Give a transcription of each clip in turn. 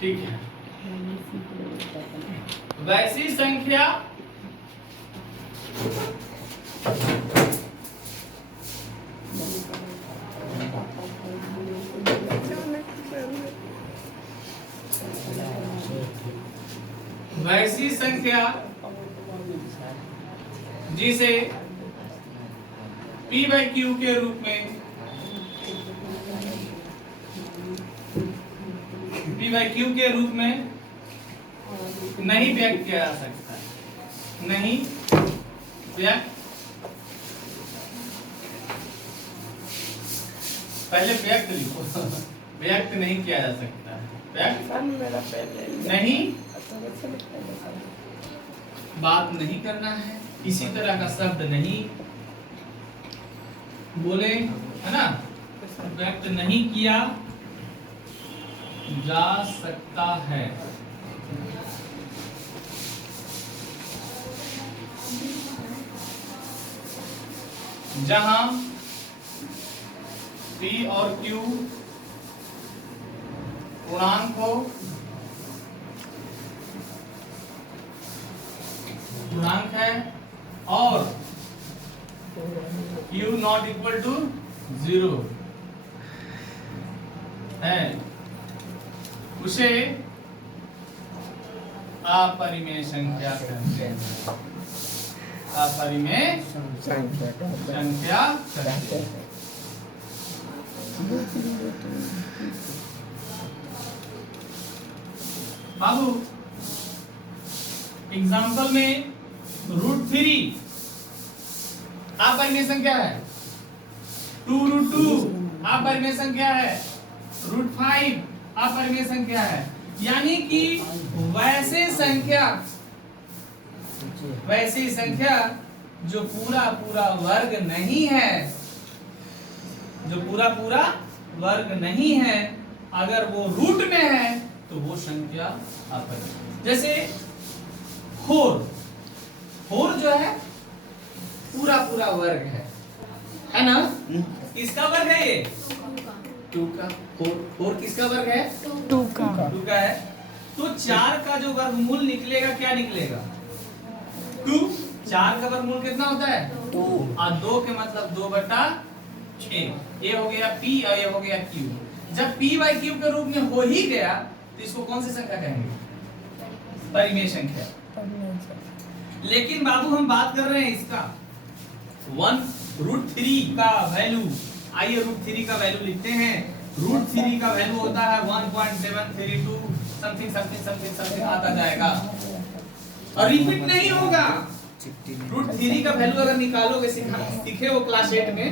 ठीक है, वैसी संख्या वैसी संख्या जिसे P by Q के रूप में P by Q के रूप में नहीं व्यक्त किया जा सकता है, नहीं व्यक्त, पहले व्यक्त लिखो व्यक्त नहीं किया जा सकता है, व्यक्त नहीं, बात नहीं करना है, किसी तरह का शब्द नहीं बोले, है ना, व्यक्त नहीं किया जा सकता है। जहां P और Q पूर्णांक हो, पूर्णांक है और Q नॉट इक्वल टू 0 है, उसे अपरिमेय संख्या कहते हैं। अपरिमेय संख्या कहते हैं। बाबू एग्जाम्पल में √3 अपरिमेय संख्या है, 2√2 अपरिमेय संख्या है, √5 अपरिमेय संख्या है। यानी कि वैसी संख्या जो पूरा पूरा वर्ग नहीं है, जो पूरा पूरा वर्ग नहीं है, अगर वो रूट में है तो वो संख्या अपरिमेय। जैसे 4 जो है पूरा पूरा वर्ग है ना, किसका वर्ग है ये? 2 का। 4 किसका वर्ग है? 2 का। 2 का है। तो 4 का जो वर्गमूल निकलेगा क्या निकलेगा? 2। 4 का वर्गमूल कितना होता है? 2। और 2 के मतलब 2/1। ये हो गया P और ये हो गया Q। जब P by Q के रूप में हो ही गया तो इसको कौन सी संख्या कहेंगे? परिमेय संख्या। लेकिन बाबू हम बात कर रहे हैं इसका 1√3 का वैल्यू। आइए √3 का वैल्यू लिखते हैं। √3 का वैल्यू होता है 1.732 समथिंग आता जाएगा और रिपीट नहीं होगा। √3 का वैल्यू अगर निकालोगे, सीखे हो क्लास 8 में,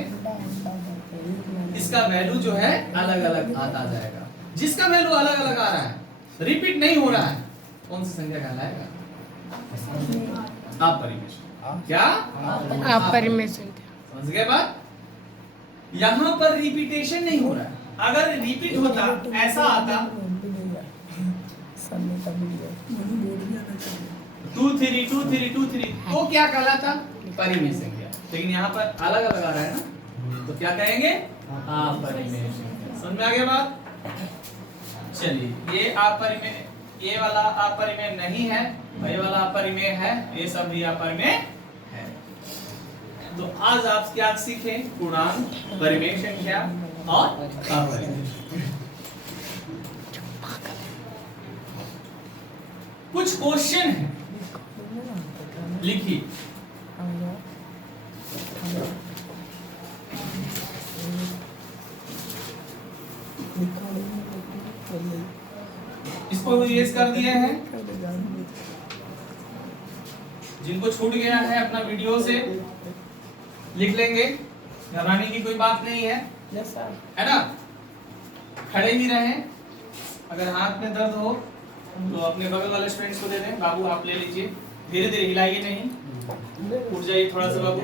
इसका वैल्यू जो है अलग अलग आता जाएगा। जिसका वैल्यू अलग अलग आ रहा है, रिपीट नहीं हो रहा है, कौन सी संख्या कहलाएगा? अपरिमेय। क्या? अपरिमेय संख्या। समझ गए बात? यहां पर रिपीटेशन नहीं हो रहा है। अगर रिपीट होता, ऐसा आता 2 3 2 3 2 3, तो क्या कहलाता? परिमेय संख्या। लेकिन यहाँ पर अलग अलग आ रहा है ना, तो क्या कहेंगे? अपरिमेय संख्या। समझ में आ गया बात? चलिए, ये अपरिमेय, ये वाला अपरिमेय नहीं है और ये वाला अपरिमेय है, ये सब भी अपरिमेय है। तो आज आप क्या सीखे? पूर्णांक, परिमेय संख्या और अपरिमेय। कुछ क्वेश्चन है, लिखिए। इसको इरेज कर दिए हैं। जिनको छूट गया है अपना वीडियो से लिख लेंगे, घबराने की कोई बात नहीं है, है ना। खड़े ही रहें। अगर हाथ में दर्द हो तो अपने बगल वाले स्टूडेंट्स को दे दें। बाबू आप ले लीजिए, धीरे धीरे हिलाइए नहीं, उठ जाइए थोड़ा सा बाबू।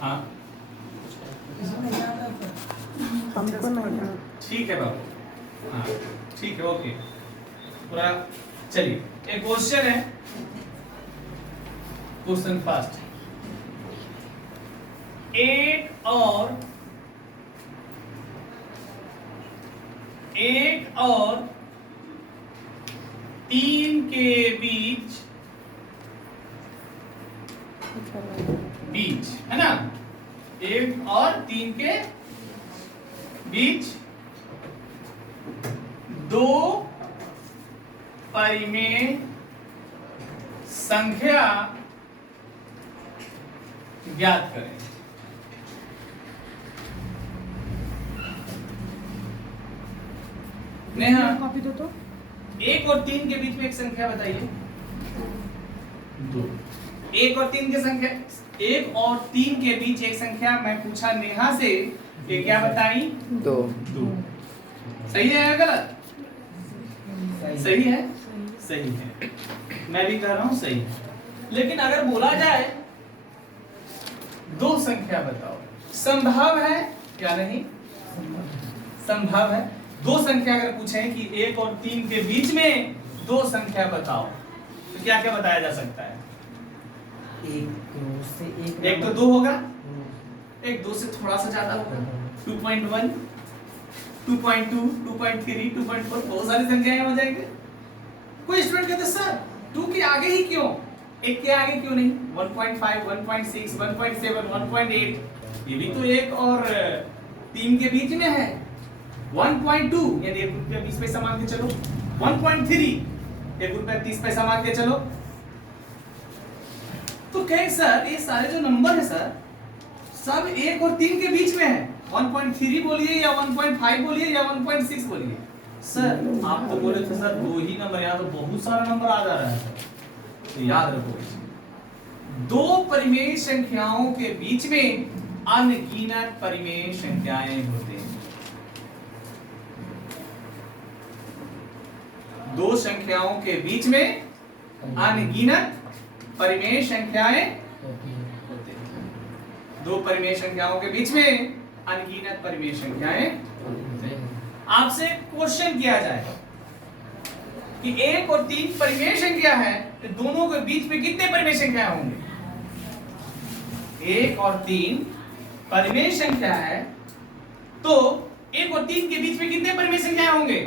हाँ ठीक है बाबू, हाँ ठीक है, ओके पूरा। चलिए, एक क्वेश्चन है, क्वेश्चन फर्स्ट। 8 और के बीच है ना, 1 और 3 के बीच 2 परिमेय संख्या ज्ञात करें। नेहा, कॉपी दो तो। 1 और 3 के बीच में एक संख्या बताइए। 2। 1 और 3 के संख्या, 1 और 3 के बीच एक संख्या मैं पूछा नेहा से, ये क्या बताई? 2। सही है या गलत? सही है, सही है, मैं भी कह रहा हूं सही है। लेकिन अगर बोला जाए 2 संख्या बताओ, संभव है क्या? नहीं संभव है। 2 संख्या अगर पूछें कि 1 और 3 के बीच में 2 संख्या बताओ, तो क्या क्या बताया जा सकता है? 1 तो 2 होगा, 1 2 से थोड़ा सा ज्यादा होगा, 2.1, 2.2, 2.3, 2.4, बहुत सारी संख्याएं हो जाएंगे। कोई स्टूडेंट कहते सर 2 के आगे ही क्यों, 1 के आगे क्यों नहीं? 1.5, 1.6, 1.7, 1.8, ये भी तो 1 और 3 के बीच में है। 1.2 यानी 1 रुपया 20 पैसा मान के चलो, 1.3 1 रुपया 30 पैसा मान के चलो। तो कहें सर ये सारे जो नंबर है सर सब 1 और 3 के बीच में है, 1.3 बोलिए या 1.5 बोलिए या 1.6 बोलिए। सर आप तो बोले थे सर 2 ही नंबर, यहाँ तो बहुत सारा नंबर आ जा रहा है सर। तो याद रखो 2 परिमेय संख्याओं के बीच में अनगिनत परिमेय संख्याएं होते हैं। 2 संख्याओं के बीच में अनगिनत परिमेय संख्याएं होते हैं। 2 परिमेय संख्याओं के बीच में अनगिनत परिमेय संख्याएं होते हैं। आपसे क्वेश्चन किया जाए कि 1 और 3 परिमेय संख्या है, तो दोनों के बीच में कितने परिमेय संख्या होंगे? 1 और 3 परिमेय संख्या है, तो 1 और 3 के बीच में कितने परिमेय संख्या होंगे?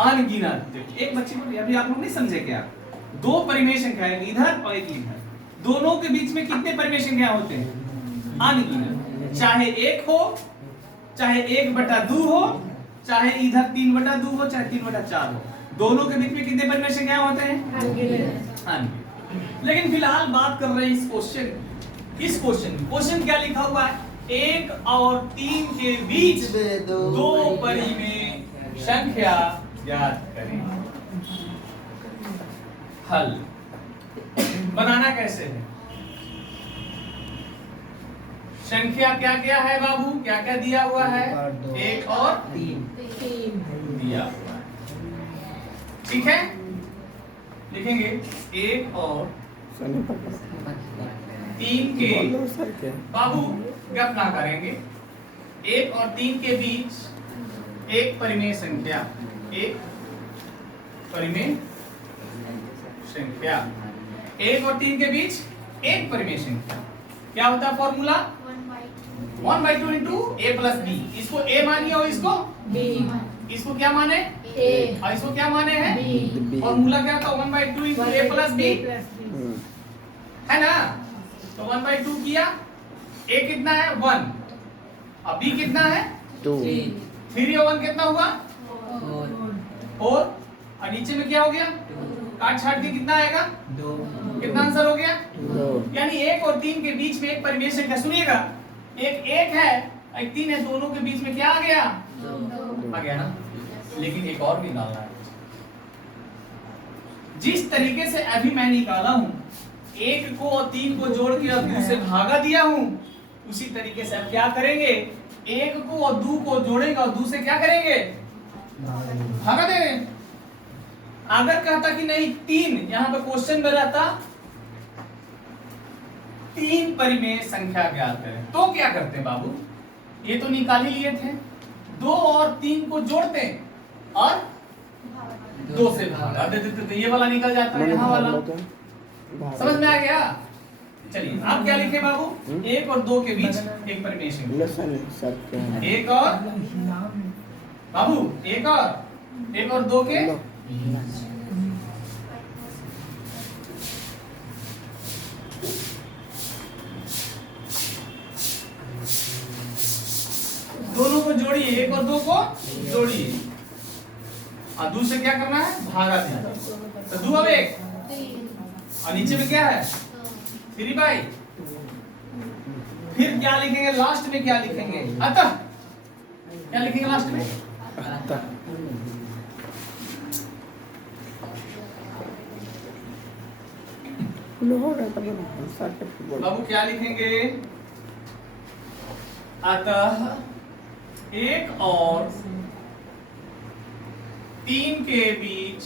अनगिनत। एक बच्चे को अभी आप लोग नहीं समझे क्या? 2 परिमेय संख्या है, इधर और एक इधर, दोनों के बीच में कितने परिमेय संख्या होते हैं? अनगिनत। चाहे 1 हो, चाहे 1/2 हो, चाहे इधर 3/2 हो, चाहे 3/4 हो, दोनों के बीच में कितने परिमेय संख्या होते हैं? अनगिनत। लेकिन फिलहाल बात कर रहे हैं इस क्वेश्चन क्या लिखा हुआ है? 1 और 3 के बीच 2 परिमेय संख्या ज्ञात करें। हल बनाना कैसे है? संख्या क्या क्या है बाबू, क्या क्या दिया हुआ है? 1 और 3 दिया हुआ है, ठीक है। लिखेंगे 1 और 3 के, बाबू गप ना करेंगे, 1 और 3 के बीच एक परिमेय संख्या, एक परिमेय संख्या, 1 और 3 के बीच एक परिमेय संख्या। क्या होता है formula? 1/2 into a plus B. इसको a मानिए और इसको b, इसको क्या माने? a, और इसको क्या माने हैं? b। फॉर्मूला क्या था? 1/2 इंटू a प्लस b, है ना? तो 1/2 किया, a कितना है? 1, अब b कितना है? 2, 3 और 1 कितना हुआ? 4, और नीचे में क्या हो गया? काट छाट दी, कितना आएगा? 2। कितना आंसर हो गया? 2। यानी 1 और 3 के बीच में एक परिमेय संख्या, सुनिएगा, एक 1 है, एक 3 है, दोनों के बीच में क्या आ गया? 2 आ गया ना। लेकिन एक और भी निकालना है। जिस तरीके से अभी मैं निकाला हूं, 1 को और 3 को जोड़ के और 2 से भागा दिया हूं, उसी तरीके से अब क्या करेंगे? 1 को और 2 को जोड़ेंगे और 2 से क्या करेंगे? भागा देंगे। अगर कहता कि नहीं 3, यहां पे क्वेश्चन में रहता 3 परिमेय संख्या ज्ञात करें, तो क्या करते बाबू? ये तो निकाल ही लिए थे, 2 और 3 को जोड़ते और 2 से भागा देते, तो ये वाला निकल जाता है, यहाँ वाला। समझ में आ गया? चलिए आप क्या लिखे बाबू? 1 और 2 के बीच एक परिमेय संख्या, 1 और बाबू 1 और 2 के दोनों को जोड़िए, एक और दो को जोड़िए और दूसरे क्या करना है, भागा दीजिए। तो दो अब एक और नीचे में क्या है 3/। फिर क्या लिखेंगे लास्ट में, क्या लिखेंगे अतः, क्या लिखेंगे लास्ट में अतः। बाबू क्या लिखेंगे, अतः 1 और 3 के बीच,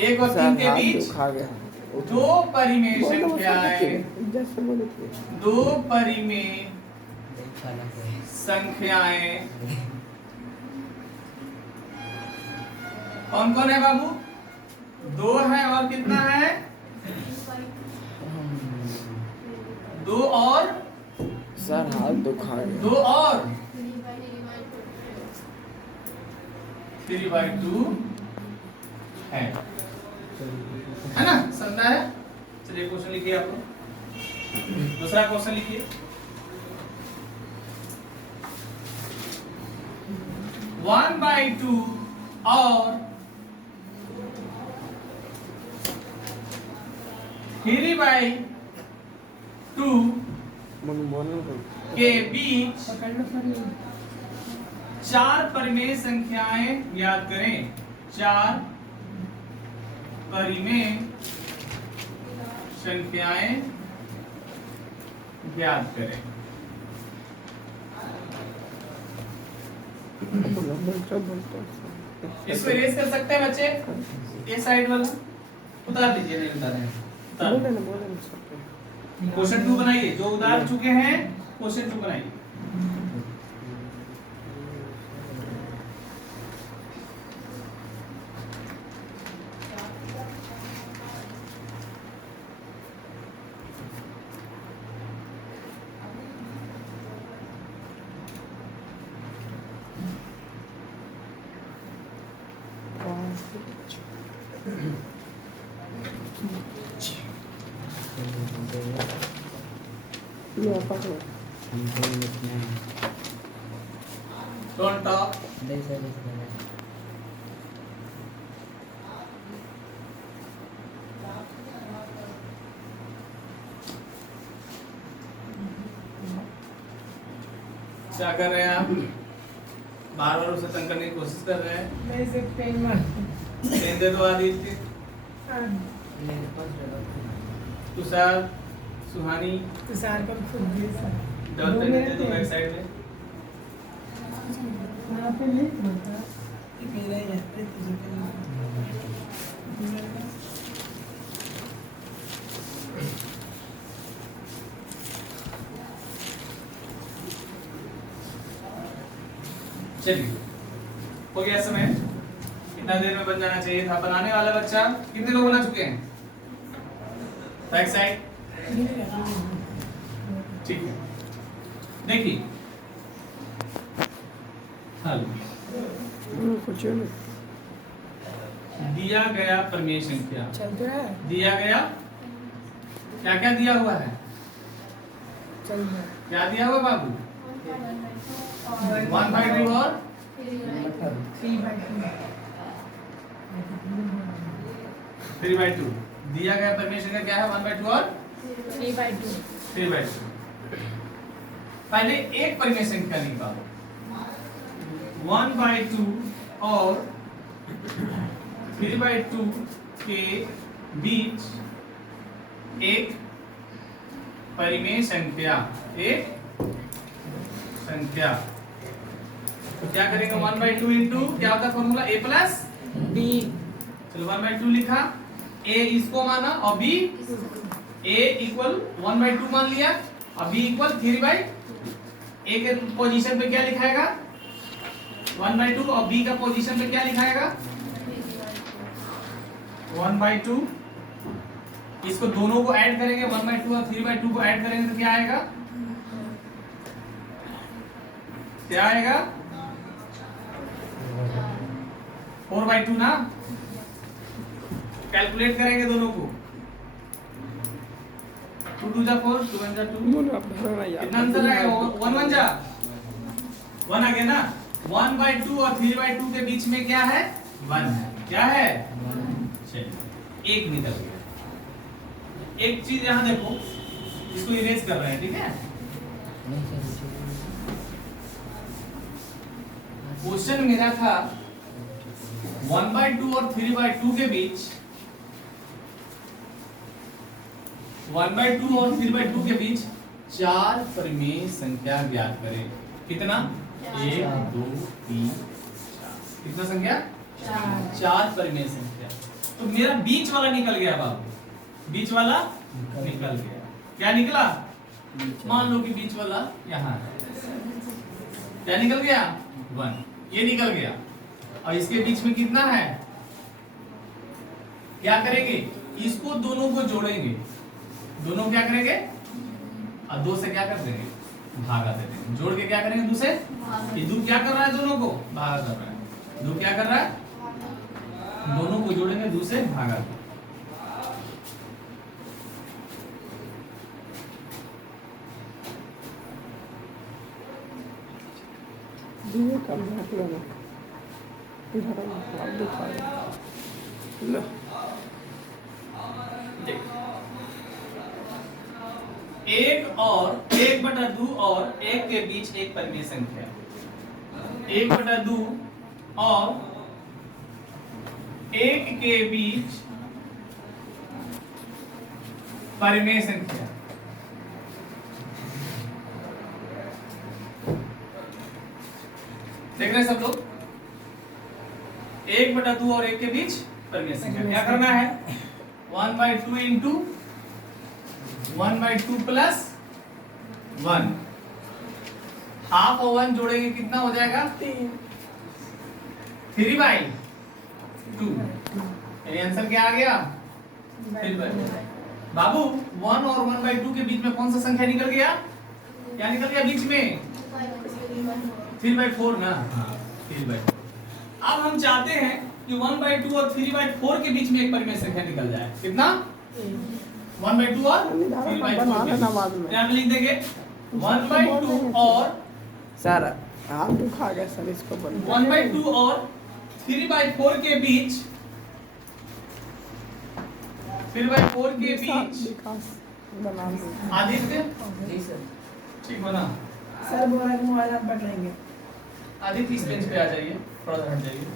1 और 3 के बीच दो परिमेय संख्याएं, दो परिमेय संख्याएं कौन कौन है बाबू, 2 है और कितना है 2 और सर हाथ दुखा गया। 2 और 3/2 है ना, समझा है। चलिए क्वेश्चन लिखिए आप लोग, दूसरा क्वेश्चन लिखिए। 1/2 और 3/2 के बीच 4 परिमेय संख्याएं याद करें, 4 परिमेय संख्याएं याद करें। इसको इरेज कर सकते हैं बच्चे, ये साइड वाला उतार दीजिए, नहीं उतार रहे क्वेश्चन 2 बनाइए, जो उतार चुके हैं क्वेश्चन 2 बनाइए। Don't talk. क्या कर रहे हैं आप, बार बार उसे तंग करने की कोशिश कर रहे हैं। पेन दे दो आदित्य, तुषार, सुहानी, डॉट पेन दे दो बैक साइड में। चलिए हो गया समय, कितना देर में बन जाना चाहिए था। बनाने वाला बच्चा कितने लोग बना चुके हैं, बैक साइड, ठीक है। देखिए दिया गया परिमेय संख्या, दिया गया क्या क्या दिया हुआ है, क्या दिया हुआ बाबू, 1/2 और 3/2 दिया गया परिमेय संख्या क्या है, 1/2 और 3/2। पहले एक परिमेय संख्या निकालो, 1/2 और 3/2 के बीच एक परिमेय संख्या, एक संख्या। तो क्या करेंगे, 1/2 इंटू क्या होता है फॉर्मूला, a प्लस b। चलो 1/2 लिखा, a इसको माना और b, a इक्वल 1/2 मान लिया और b इक्वल 3/2। a के पोजीशन पे क्या लिखाएगा 1/2 और b का पोजीशन पे क्या लिखाएगा 1/2। इसको दोनों को ऐड करेंगे, 1/2 और 3/2 को ऐड करेंगे तो क्या आएगा, क्या आएगा 4/2 ना, कैलकुलेट करेंगे दोनों को। 2 2 जा 4, 2 1 जा 2, कितना आंसर आएगा? 1 1 जा 1 आ गया ना। 1/2 और 3/2 के बीच में क्या है? 1 है। क्या है? चलिए एक निकल गया। एक चीज यहाँ देखो, इसको इरेज कर रहे हैं, ठीक है? क्वेश्चन मेरा था 1/2 और 3/2 के बीच, 1/2 और 3/2 के बीच 4 परिमेय संख्या ज्ञात करें। कितना? 1 2 3 4। कितना संख्या? 4 परिमेय संख्या। तो मेरा बीच वाला निकल गया बाबू, बीच वाला निकल गया। क्या निकला? मान लो कि बीच वाला यहाँ है। क्या निकल गया? 1, ये निकल गया। और इसके बीच में कितना है? क्या करेंगे? इसको दोनों को जोड़ेंगे। दोनों क्या करेंगे? और 2 से क्या कर देंगे? भागा दे देंगे। जोड़ के क्या करेंगे? 2 से? ये 2 क्या कर रहा है? दोनों को भागा कर रहा है। 2 क्या कर रहा है? दोनों को जोड़ेंगे, 2 से भागा। एक और 1/2 और 1 के बीच एक परिमेय संख्या। 1/2 और 1 के बीच परिमेय संख्या। देख रहे हैं सब लोग? 1/2 और 1 के बीच परिमेय संख्या। क्या करना है? 1/2 इंटू 1/2 प्लस 1, हाफ और 1 जोड़ेंगे, कितना हो जाएगा? 3/2। यानी आंसर क्या आ गया? 3/2। बाबू 1 और 1/2 के बीच में कौन सा संख्या निकल गया? क्या निकल गया बीच में? 3/4 ना। हाँ 3/4। अब हम चाहते हैं कि 1/2 और 3/4 के बीच में एक परिमेय संख्या निकल जाए। कितना? 1/2 और 3/4। यहाँ पे लिख देंगे 1/2 और सर हाथ दुखा गया सर, इसको बंद 1/2 और 3/4 के बीच, 3/4 के बीच बना दो। आदित्य जी सर। ठीक बना। सर बोल रहे मोबाइल आप पढ़ लेंगे। आदित्य इस बेंच पे आ जाइए, थोड़ा सा हट जाइए।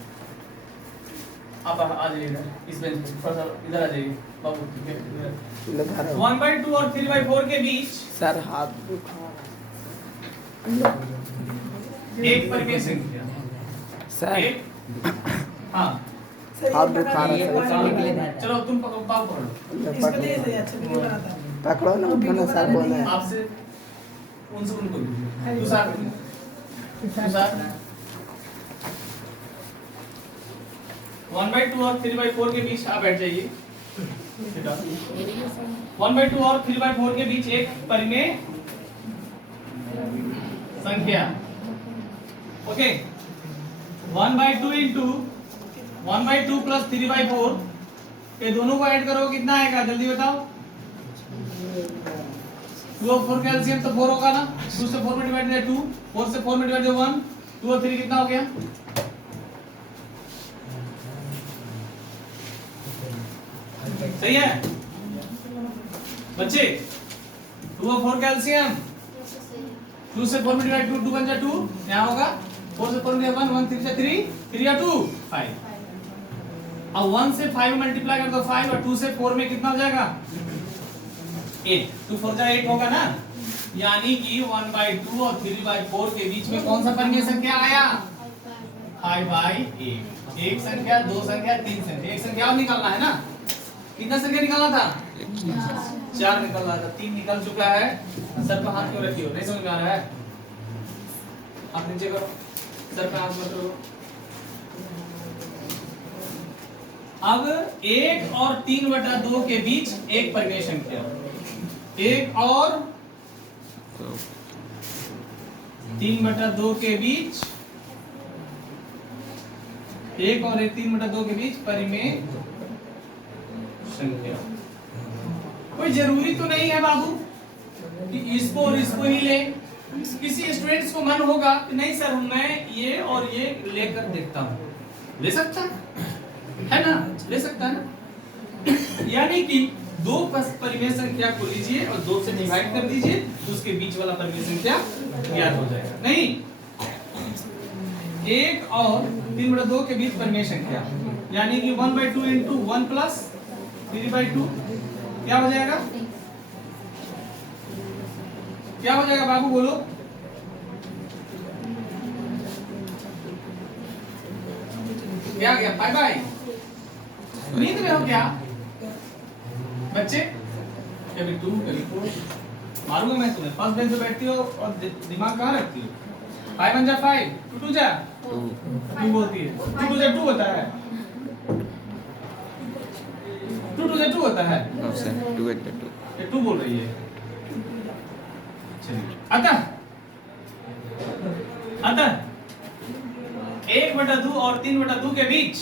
आप आ जाइए इधर, इस बेंच पे थोड़ा सा इधर आ जाइए बाबू। ठीक है, 1/2 और 3/4 के बीच सर हाथ दुखा एक परिमेय संख्या। सर एक, हाँ सर हाथ दुखा रहा है। चलो तुम पकड़ो, पकड़ लो। इसको दे दे, अच्छा वीडियो बनाता है। पकड़ो ना, उठाना सर बोल रहे हैं। आपसे उनसे उनको दीजिए। तुषार 1/2 और 3/4 के बीच आप बैठ जाइए। 1/2 और 3/4 के बीच एक परिमेय संख्या। ओके, 1/2 इंटू 1/2 प्लस 3/4, ये दोनों को ऐड करो, कितना आएगा जल्दी बताओ? 2 और 4 का एलसीएम तो 4 होगा ना। 2 से 4 में डिवाइड किया 2, 4 से 4 में डिवाइड किया 1, 2 और 3 कितना हो गया? सही है बच्चे? 2 और 4 का एलसीएम, 2 से 4 में डिवाइड 2, 2 बन जाए 2, यहाँ होगा 4 से 4 में 1, 1 3 से 3, 3 या 2 5। अब 1 से 5 मल्टीप्लाई कर दो 5, और 2 से 4 में कितना हो जाएगा? 8। 2 4 जा 8 होगा ना। यानी कि 1/2 और 3/4 के बीच में कौन सा परिमेय संख्या आया? 5/8। एक संख्या, दो संख्या, तीन संख्या। एक संख्या और निकालना है ना। कितना संख्या निकालना था? 4 निकल रहा था, 3 निकल चुका है। सर पे हाथ क्यों रखी हो? नहीं समझ में आ रहा है? आप नीचे करो, सर पे हाथ मत रखो। अब 1 और 3/2 के बीच एक परिमेय संख्या। 1 और 3/2 के बीच 1 और 3/2 के बीच परिमेय संख्या। कोई जरूरी तो नहीं है बाबू कि इसको और इसको ही ले। किसी स्टूडेंट्स को मन होगा कि नहीं सर मैं ये और ये लेकर देखता हूँ, ले सकता है ना, ले सकता है ना। यानी कि 2 परिमेय संख्या को लीजिए और 2 से डिवाइड कर दीजिए तो उसके बीच वाला परिमेय संख्या ज्ञात हो जाएगा। नहीं, 1 और 3/2 के बीच परिमेय संख्या यानी कि 1/2 into 1 plus 3/2 क्या हो जाएगा, क्या हो जाएगा बाबू बोलो। क्या गया 5/, नींद में हो क्या बच्चे? कभी 2 कभी 4 मारूंगा मैं तुम्हें। फर्स्ट बेंच पे बैठती हो और दिमाग कहाँ रखती हो? 5 1 जा 5, 2 2 जा 2 बोलती है, 2 2 जा 2 होता है, 2 2 जा 2 होता है। नो सर 2 8 2 ये 2 बोल रही है। चलिए अतः 1/2 और 3/2 के बीच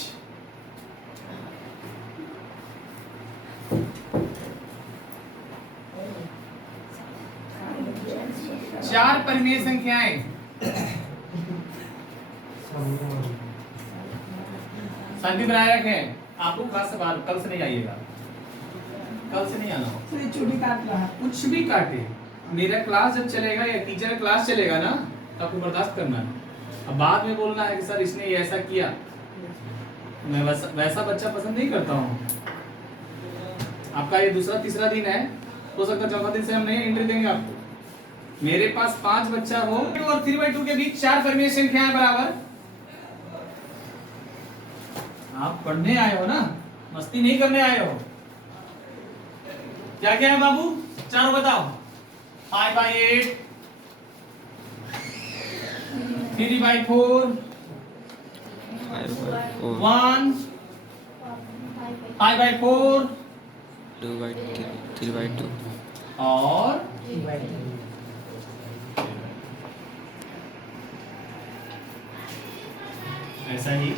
चार परिमेय संख्याएं शांति बनाए रखें। आपको क्लास से बाहर कल से नहीं आइएगा, कल से नहीं आना हो। सर ये चूड़ी काट रहा है। कुछ भी काटे, मेरा क्लास जब चलेगा या टीचर का क्लास चलेगा ना तो आपको बर्दाश्त करना है। अब बाद में बोलना है कि सर इसने ये ऐसा किया, मैं वैसा बच्चा पसंद नहीं करता हूँ। आपका ये दूसरा तीसरा दिन है, हो सकता है चौथा दिन से हम नहीं एंट्री देंगे आपको। मेरे पास 5 बच्चा हो और 3/2 के बीच 4 परिमेय संख्याएं बराबर। आप पढ़ने आए हो ना, मस्ती नहीं करने आए हो। क्या क्या है बाबू, चारों बताओ। 5/8, 3/4, 1, 5/4 2/3/2 और ऐसा ही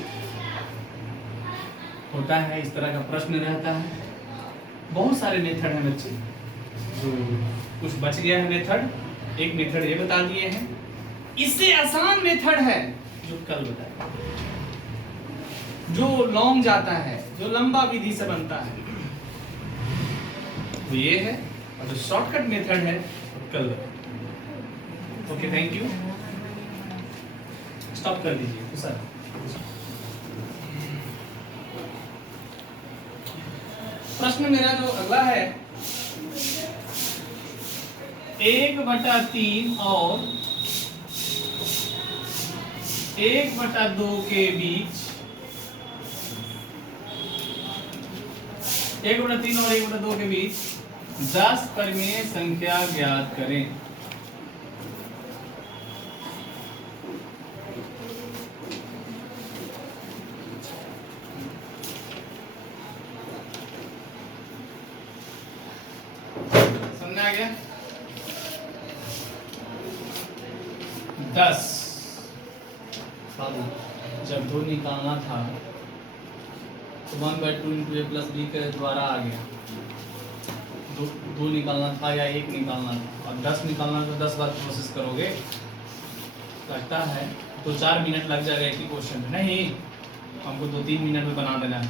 होता है। इस तरह का प्रश्न रहता है। बहुत सारे मेथड हैं बच्चे, जो कुछ बच गया है मेथड। एक मेथड ये बता दिए हैं, इससे आसान मेथड है जो कल बताया, जो लॉन्ग जाता है, जो लंबा विधि से बनता है वो ये है, और जो शॉर्टकट मेथड है वो कल बताया। ओके थैंक यू, स्टॉप कर दीजिए तो सर। प्रश्न मेरा जो अगला है, 1/3 और 1/2 के बीच 1/3 और 1/2 के बीच 10 परिमेय संख्या ज्ञात करें। समझ आ गया? 10 जब 2 निकालना था तो 1/2 into a plus b के द्वारा आ गया। 2 निकालना था या 1 निकालना था, और 10 निकालना था 10 बार कोशिश करोगे, लगता है तो 4 मिनट लग जाएगा एक ही क्वेश्चन में। नहीं, हमको 2-3 मिनट में बना देना है,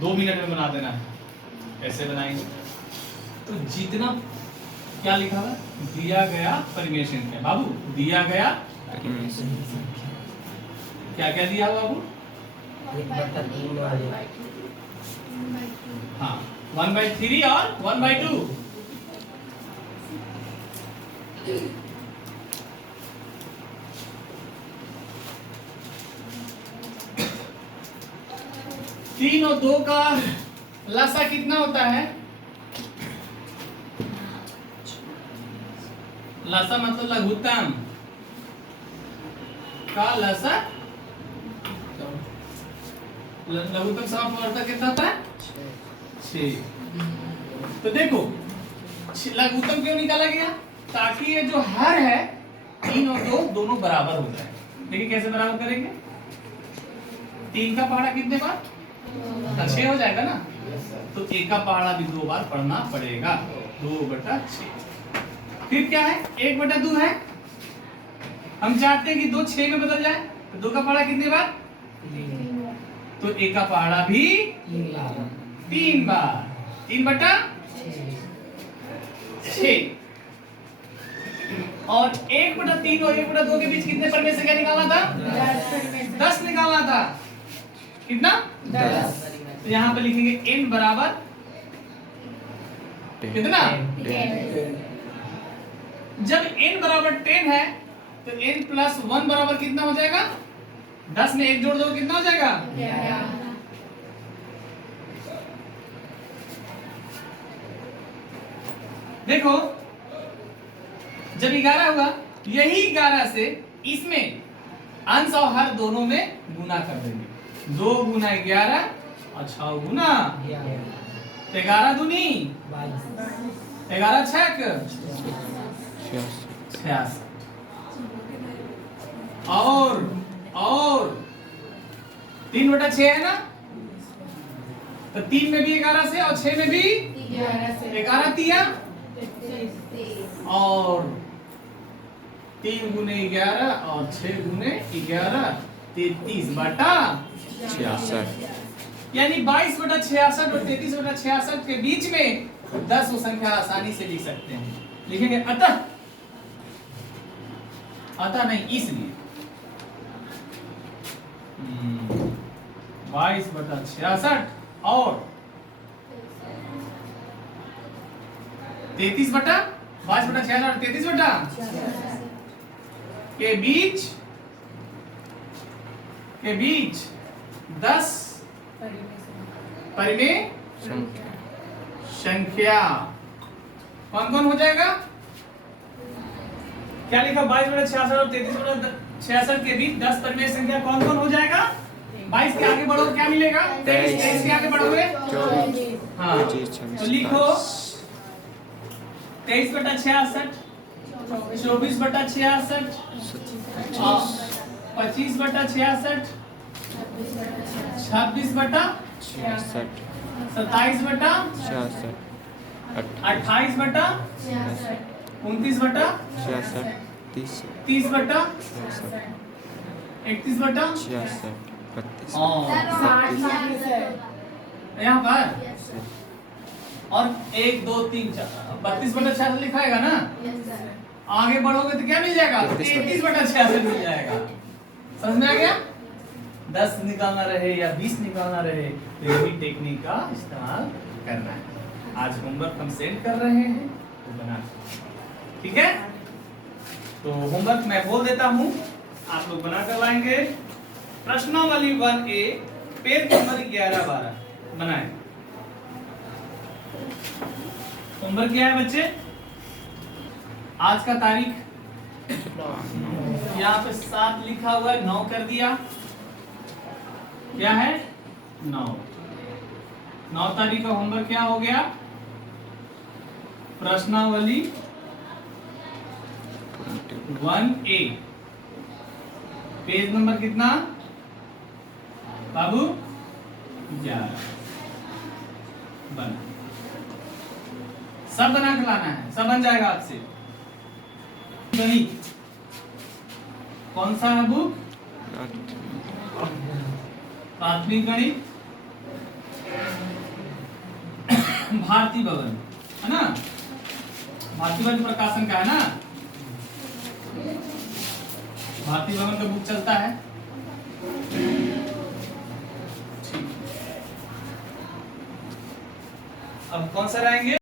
2 मिनट में बना देना है। कैसे बनाएंगे? तो जितना क्या लिखा हुआ, दिया गया परिमेय संख्या। बाबू दिया गया क्या क्या दिया हुआ बाबू? हाँ 1/3 और 1/2। तीन और 2 का लसा कितना होता है? लसा मतलब लघुत्तम का लसा, लघुत्तम समापवर्तक कितना होता है? 6। तो देखो लघुत्तम क्यों निकाला गया? ताकि ये जो हर है 3 और 2 दोनों बराबर हो जाए। देखिए कैसे बराबर करेंगे। 3 का पहाड़ा कितने बार? 6 हो जाएगा ना, तो A का पहाड़ा भी 2 बार पढ़ना पड़ेगा, 2/6। फिर क्या है, 1/2 है, हम चाहते हैं कि 2 6 में बदल जाए, तो 2 का पहाड़ा कितने बार? तो A का पहाड़ा भी 3 बार, 3/6। और 1/3 और 1/2 के बीच कितने पर में से क्या निकालना था? 10 निकालना था। कितना? 10। तो यहाँ पे लिखेंगे n बराबर कितना? 10। जब n बराबर 10 है तो n प्लस 1 बराबर कितना हो जाएगा? 10 में 1 जोड़ दो कितना हो जाएगा? 11। देखो जब 11 होगा, यही 11 से इसमें अंश और हर दोनों में गुना कर देंगे। 2 गुना 11 और 6 गुना 11 दूनी 11 छक 66। और 3/6 है ना, तो 3 में भी 11 से और 6 में भी 11 तिया और 3 गुने 11 और 6 गुने 11 33/66, यानी 22/66 और 33/66 के बीच में 10 संख्या आसानी से लिख सकते हैं। लिखेंगे अतः नहीं, इसलिए 22/66 और 22/66 और 33/66 के बीच 10 परिमेय संख्या कौन कौन हो जाएगा? क्या लिखा? 22/66 और 33/66 के बीच 10 परिमेय संख्या कौन कौन हो जाएगा? 22 के आगे बढ़ो क्या मिलेगा? 23 के आगे बढ़ोगे 24। हाँ तो लिखो 23/66, 24/66, 25/66, 26/66, 27/66, 28/66, 29/66, 30/66, 31/66 यहाँ पर और 1 2 3 4 32/66 लिखाएगा ना, आगे बढ़ोगे तो क्या मिल जाएगा? 33/66 मिल जाएगा। समझ में आ गया? 10 निकालना रहे या 20 निकालना रहे, यही टेक्निक का इस्तेमाल करना है। आज होमवर्क हम सेंड कर रहे हैं तो बना, ठीक है? तो होमवर्क मैं बोल देता हूँ, आप लोग बना कर लाएंगे। प्रश्नावली 1A पेज नंबर 11-12 बनाए। होमवर्क क्या है बच्चे? आज का तारीख यहाँ पे 7 लिखा हुआ है, 9 कर दिया। क्या है? 9 तारीख का होमवर्क क्या हो गया? प्रश्नावली 1A पेज नंबर कितना बाबू? 11 बना। सब बना के लाना है, सब बन जाएगा आपसे। गणित कौन सा है बुक? प्राथमिक गणित भारती भवन है ना, भारती भवन प्रकाशन का है ना, भारती भवन का बुक चलता है। अब कौन सा रहेंगे?